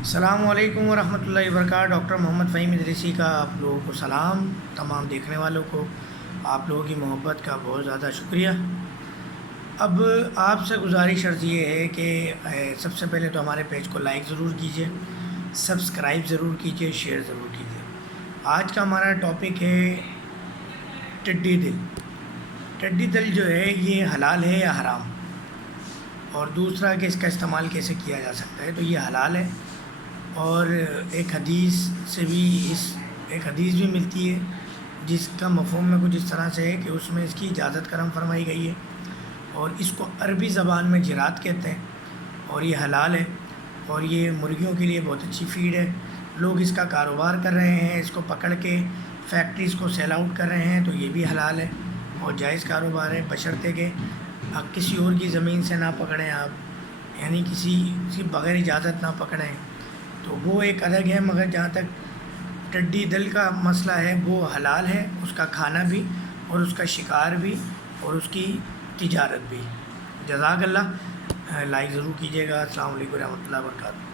السلام علیکم ورحمۃ اللہ وبرکاتہ۔ ڈاکٹر محمد فہیم ادریسی کا آپ لوگوں کو سلام، تمام دیکھنے والوں کو آپ لوگوں کی محبت کا بہت زیادہ شکریہ۔ اب آپ سے گزارش عرض یہ ہے کہ سب سے پہلے تو ہمارے پیج کو لائک ضرور کیجیے، سبسکرائب ضرور کیجیے، شیئر ضرور کیجیے۔ آج کا ہمارا ٹاپک ہے ٹڈی دل۔ ٹڈی دل جو ہے یہ حلال ہے یا حرام، اور دوسرا کہ اس کا استعمال کیسے کیا جا سکتا ہے۔ تو یہ حلال ہے، اور ایک حدیث بھی ملتی ہے جس کا مفہوم میں کچھ اس طرح سے ہے کہ اس میں اس کی اجازت کرم فرمائی گئی ہے، اور اس کو عربی زبان میں جرات کہتے ہیں، اور یہ حلال ہے، اور یہ مرغیوں کے لیے بہت اچھی فیڈ ہے۔ لوگ اس کا کاروبار کر رہے ہیں، اس کو پکڑ کے فیکٹریز کو سیل آؤٹ کر رہے ہیں، تو یہ بھی حلال ہے اور جائز کاروبار ہے، بشرطے کہ کسی اور کی زمین سے نہ پکڑیں آپ، یعنی کسی بغیر اجازت نہ پکڑیں، تو وہ ایک الگ ہے۔ مگر جہاں تک ٹڈی دل کا مسئلہ ہے وہ حلال ہے، اس کا کھانا بھی اور اس کا شکار بھی اور اس کی تجارت بھی۔ جزاک اللہ، لائک ضرور کیجیے گا۔ السلام علیکم ورحمۃ اللہ وبرکاتہ۔